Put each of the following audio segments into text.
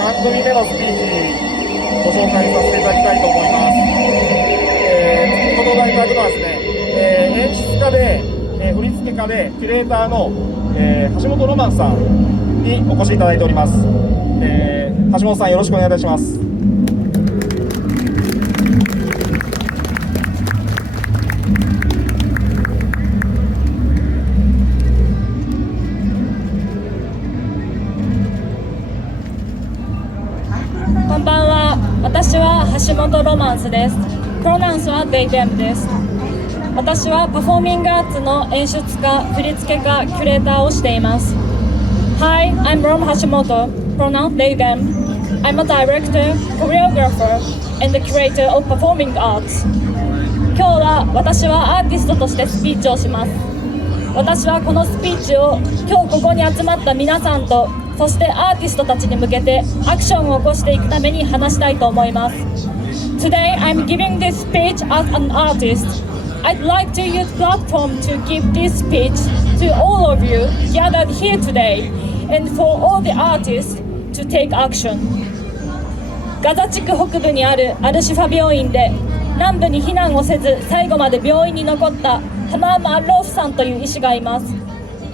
3組目のスピーチご紹介させていただきたいと思います。次にご登壇いただくのはですね、演出家で、振付家でキュレーターの、橋本ロマンさんにお越しいただいております。橋本さん、よろしくお願いいたします。こんばんは。私は橋本ロマンスです。プロナウンスはthey themです。私はパフォーミングアーツの演出家、振付家、キュレーターをしています。Hi, I'm Rom Hashimoto, pronoun they them. I'm a director, choreographer, and the curator of performing arts. 今日は私はアーティストとしてスピーチをします。私はこのスピーチを今日ここに集まった皆さんと、そしてアーティストたちに向けてアクションを起こしていくために話したいと思います。Today, I'm giving this speech as an artist.I'd like to use platform to give this speech to all of you gathered here today and for all the artists to take action. ガザ地区北部にあるアルシファ病院で南部に避難をせず最後まで病院に残ったハマーム・アッローフさんという医師がいます。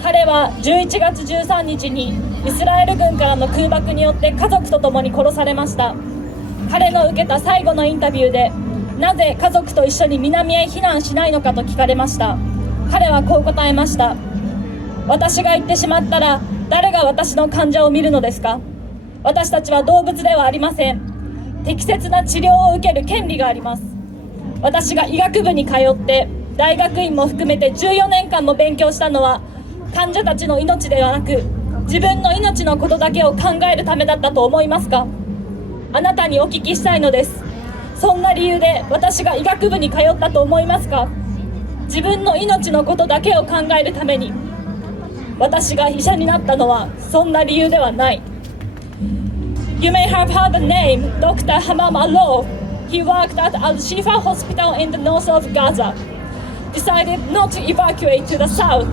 彼は11月13日にイスラエル軍からの空爆によって家族と共に殺されました。彼の受けた最後のインタビューでなぜ家族と一緒に南へ避難しないのかと聞かれました。彼はこう答えました。私が行ってしまったら誰が私の患者を見るのですか。私たちは動物ではありません。適切な治療を受ける権利があります。私が医学部に通って大学院も含めて14年間も勉強したのは患者たちの命ではなく自分の命のことだけを考えるためだったと思いますか。あなたにお聞きしたいのです。そんな理由で私が医学部に通ったと思いますか。自分の命のことだけを考えるために私が医者になったのはそんな理由ではない。 You may have heard the name Dr. Hamam Alof. He worked at Al-Shifa Hospital in the north of Gaza, decided not to evacuate to the south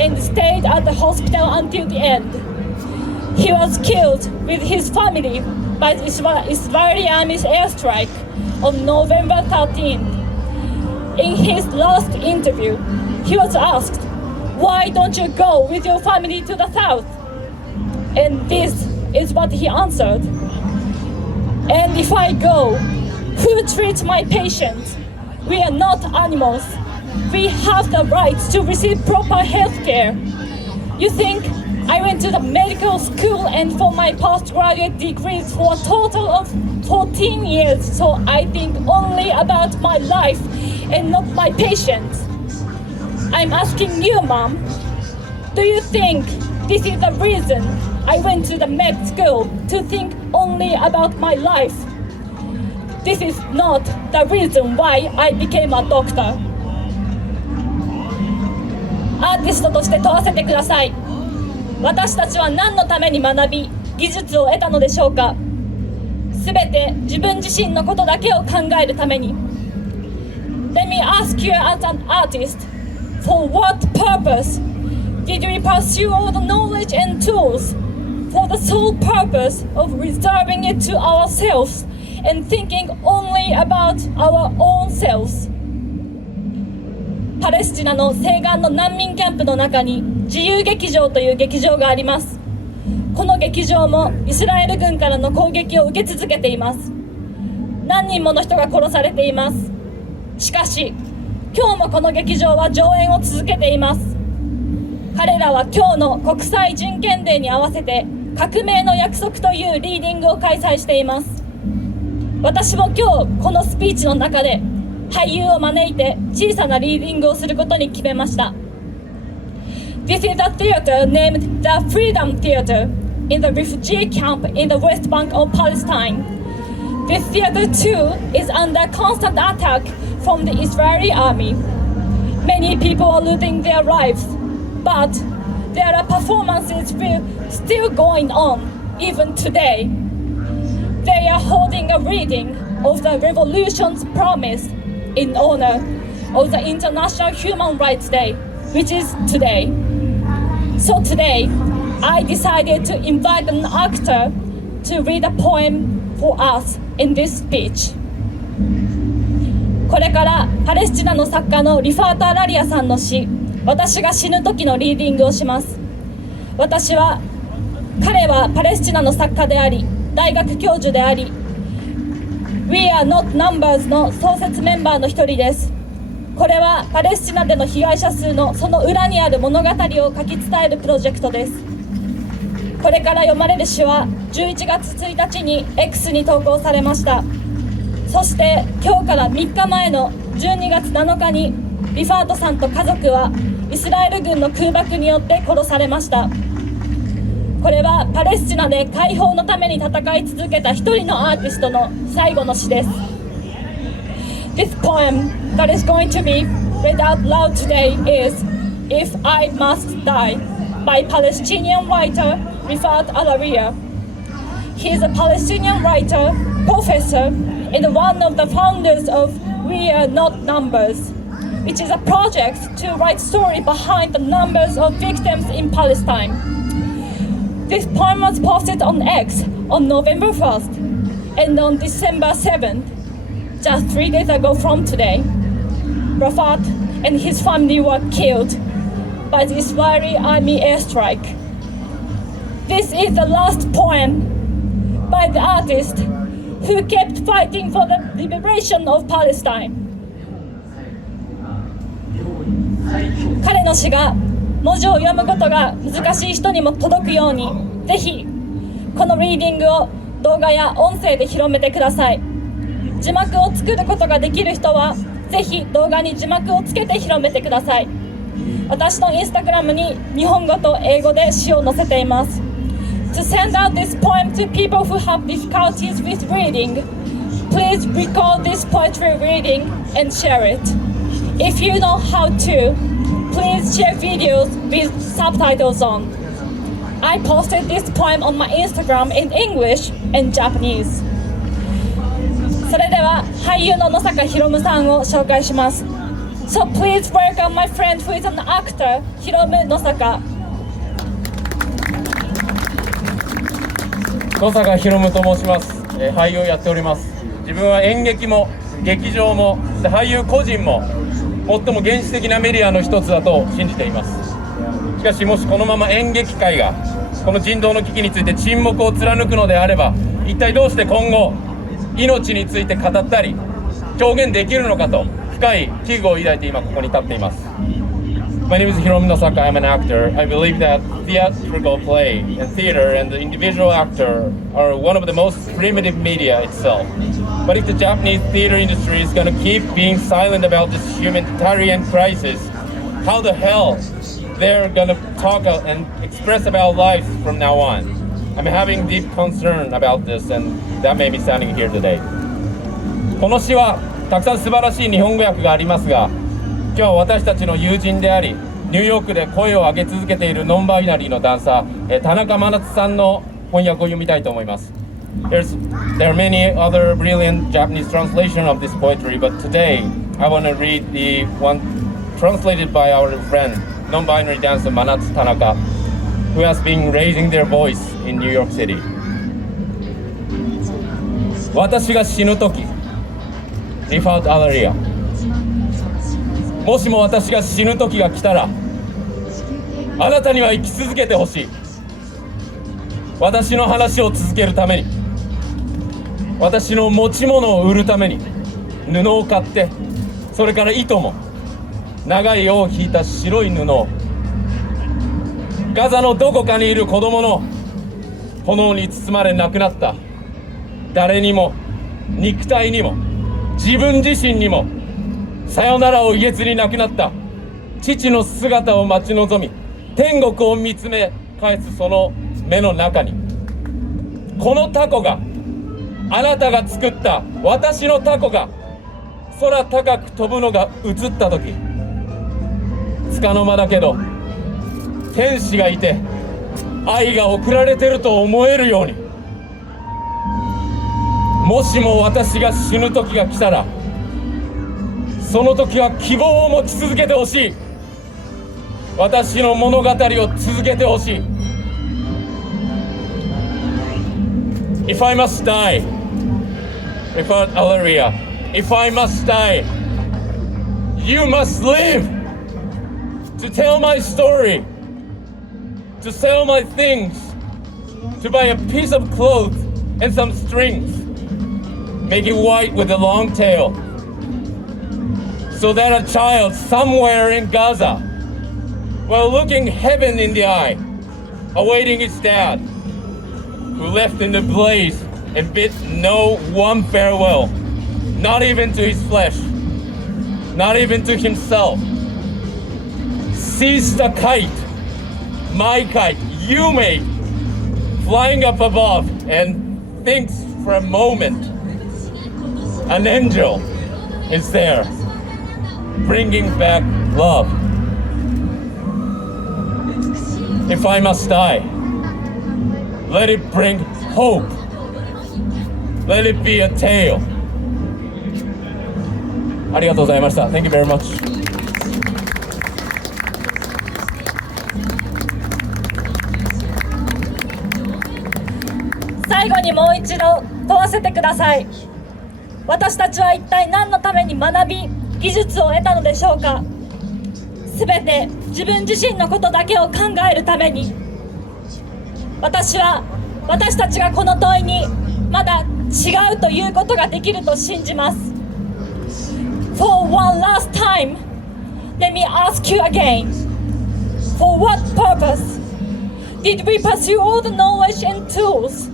and stayed at the hospital until the end. He was killed with his family by the Israeli army's airstrike on November 13th. In his last interview, he was asked, "Why don't you go with your family to the south?" And this is what he answered. "And if I go, who treats my patients? We are not animals. We have the right to receive proper health care. You think I went to the medical school and for my postgraduate degrees for a total of 14 years, so I think only about my life and not my patients. I'm asking you, Mom, do you think this is the reason I went to the med school to think only about my life? This is not the reason why I became a doctor." アーティストとして問わせてください。私たちは何のために学び、技術を得たのでしょうか。すべて自分自身のことだけを考えるために。Let me ask you as an artist, for what purpose did we pursue all the knowledge and tools? For the sole purpose of reserving it to ourselves and thinking only about our own selves. パレスチナの西岸の難民キャンプの中に自由劇場という劇場があります。この劇場もイスラエル軍からの攻撃を受け続けています。何人もの人が殺されています。しかし今日もこの劇場は上演を続けています。彼らは今日の国際人権デーに合わせて革命の約束というリーディングを開催しています。私も今日このスピーチの中で俳優を招いて小さなリーディングをすることに決めました。 This is a theater named the Freedom Theater in the refugee camp in the West Bank of Palestine. This theater too is under constant attack from the Israeli army. Many people are losing their lives, but there are performances still going on even today. They are holding a reading of the revolution's promise in honor of the International Human Rights Day, which is today. So today, I decided to invite an actor to read a poem for us in this speech. これからパレスチナの作家のリファート・アラリアさんの詩、私が死ぬ時のリーディングをします。彼はパレスチナの作家であり、大学教授であり、We are not numbers の創設メンバーの一人です。これはパレスチナでの被害者数のその裏にある物語を書き伝えるプロジェクトです。これから読まれる詩は11月1日に X に投稿されました。そして今日から3日前の12月7日にリファートさんと家族はイスラエル軍の空爆によって殺されました。これはパレスチナで解放のために戦い続けた一人のアーティストの最後の詩です。This poem that is going to be read out loud today is If I Must Die by Palestinian writer Rifat Alaria. He is a Palestinian writer, professor, and one of the founders of We Are Not Numbers, which is a project to write story behind the numbers of victims in Palestine. This poem was posted on X on November 1st and on December 7th, just 3 days ago from today. Rafat and his family were killed by the Israeli army airstrike. This is the last poem by the artist who kept fighting for the liberation of Palestine. 彼の詩が文字を読むことが難しい人にも届くように、ぜひこのリーディングを動画や音声で広めてください。字幕を作ることができる人はぜひ動画に字幕をつけて広めてください。私のインスタグラムに日本語と英語で詩を載せています。To send out this poem to people who have difficulties with reading, please record this poetry reading and share it. If you know how to, please share videos with subtitles on. I posted this poem on my Instagram in English and Japanese. それでは俳優の野坂弘さんを紹介します。So please welcome my friend who is an actor, 弘野坂。野坂弘と申します。俳優をやっております。自分は演劇も劇場も俳優個人も最も原始的なメディアの一つだと信じています。しかしもしこのまま演劇界がこの人道の危機について沈黙を貫くのであれば、一体どうして今後命について語ったり表現できるのかと深い危惧を抱いて今ここに立っています。My name is Hiromu Nosaka. I'm an actor. I believe that theatrical play and theater and the individual actor are one of the most primitive media itself. But if the Japanese theater industry is going to keep being silent about this humanitarian crisis, how the hell they're going to talk and express about life from now on? I'm having deep concern about this, and that made me standing here today. この詩はたくさん素晴らしい日本語訳がありますが、今日は私たちの友人でありニューヨークで声を上げ続けているノンバイナリーのダンサー田中真夏さんの翻訳を読みたいと思います。There are many other brilliant Japanese translations of this poetry, but today I want to read the one translated by our friend non-binary dancer Manatsu Tanaka, who has been raising their voice in New York City. 私が死ぬ時、リファート・アラリア。もしも私が死ぬ時が来たら、あなたには生き続けてほしい。私の話を続けるために、私の持ち物を売るために布を買って、それから糸も長い尾を引いた白い布をガザのどこかにいる子供の炎に包まれ亡くなった誰にも肉体にも自分自身にもさよならを言えずに亡くなった父の姿を待ち望み天国を見つめ返すその目の中にこのタコがあなたが作った私のタコが空高く飛ぶのが映った時束の間だけど天使がいて愛が送られてると思えるようにもしも私が死ぬ時が来たらその時は希望を持ち続けてほしい私の物語を続けてほしい If I must die, without Alaria, if I must die, you must live to tell my story, to sell my things, to buy a piece of cloth and some strings, make it white with a long tail, so that a child somewhere in Gaza, while looking heaven in the eye, awaiting his dad, who left in the blaze and bid no one farewell, not even to his flesh, not even to himself, sees the kite, my kite, you made, flying up above, and thinks for a moment an angel is there, bringing back love. If I must die, let it bring hope. Let it be a tale. ありがとうございました。Thank you very much. 最後にもう一度問わせてください。私たちは一体何のために学び、技術を得たのでしょうか。すべて自分自身のことだけを考えるために。私たちがこの問いにまだ違うということができると信じます。For one last time, let me ask you again. For what purpose did we pursue all the knowledge and tools?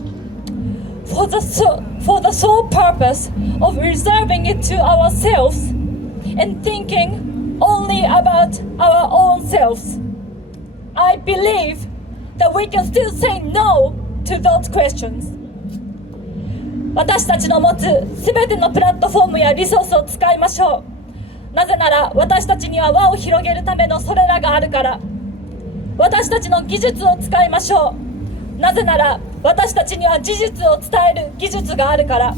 For the sole purpose of reserving it to ourselves and thinking only about our own selves. I believe that we can still say no to those questions. 私たちの持つすべてのプラットフォームやリソースを使いましょう。なぜなら私たちには輪を広げるためのそれらがあるから。私たちの技術を使いましょう。なぜなら私たちには事実を伝える技術があるから。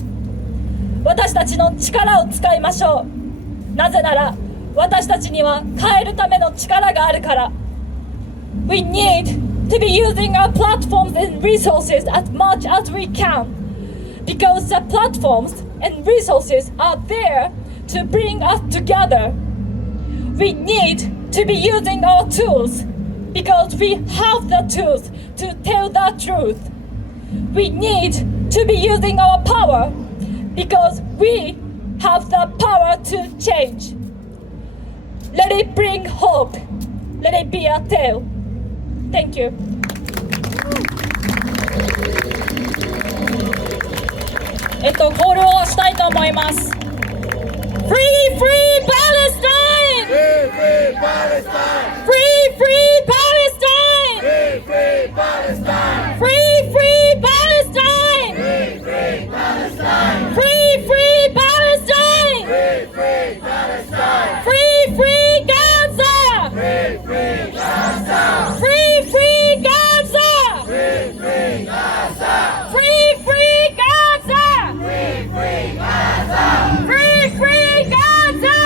私たちの力を使いましょう。なぜなら私たちには変えるための力があるから。We need to be using our platforms and resources as much as we can, because the platforms and resources are there to bring us together. We need to be using our tools because we have the tools to tell the truth. We need to be using our power because we have the power to change. Let it bring hope. Let it be a tale. Thank you. コールをしたいと思います。Free Palestine! Free Palestine! Free Palestine! Free Palestine! Free Palestine! Free Palestine! Free Palestine! Free Gaza! Free Gaza! Free Gaza! Free Gaza! Free Gaza! Free Gaza! Free Gaza!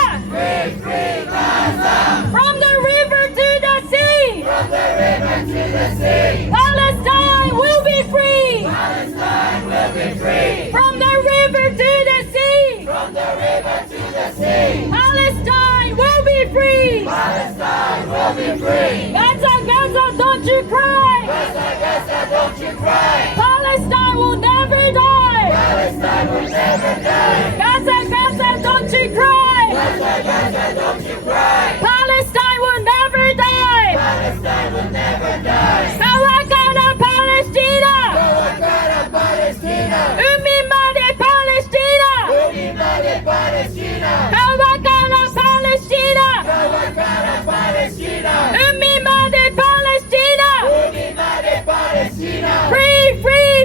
Free Gaza! From the river to the sea! From the river to the sea! Palestine will be free! Palestine will be free! From the river to the sea! From the river to the sea! Palestine will be free! Palestine will be free! Gaza, Gaza, don't you cry! Gaza, Gaza, don't you cry! Palestine will never die! Palestine will never die! Gaza, Gaza, don't you cry! Gaza, Gaza, don't you cry! Palestine will never die! Palestine will never die! Sawakana Palestina! Sawakana Palestina! Umimade Palestina! Umimade Palestina! Sawakana Palestina! Sawakana Palestina! Umimade Palestina! Umimade Palestina! Free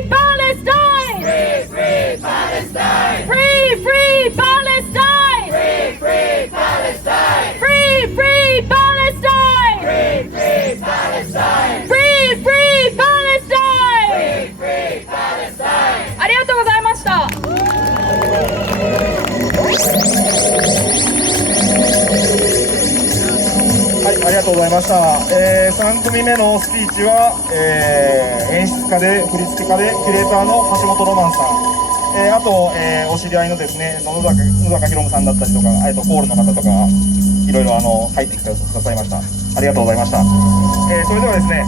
Palestine! Free Palestine! Free Palestine! Free Palestine! Free Palestine! Free Palestine! Free Palestine! Free Palestine! ありがとうございました。はい、ありがとうとうございました。3組目のスピーチは、演出家で振付家でキュレーターの橋本ロマンさん、あと、お知り合いのですね野坂弘さんだったりとか、コールの方とかいろいろ入ってきてくださいました。ありがとうございました。それではですね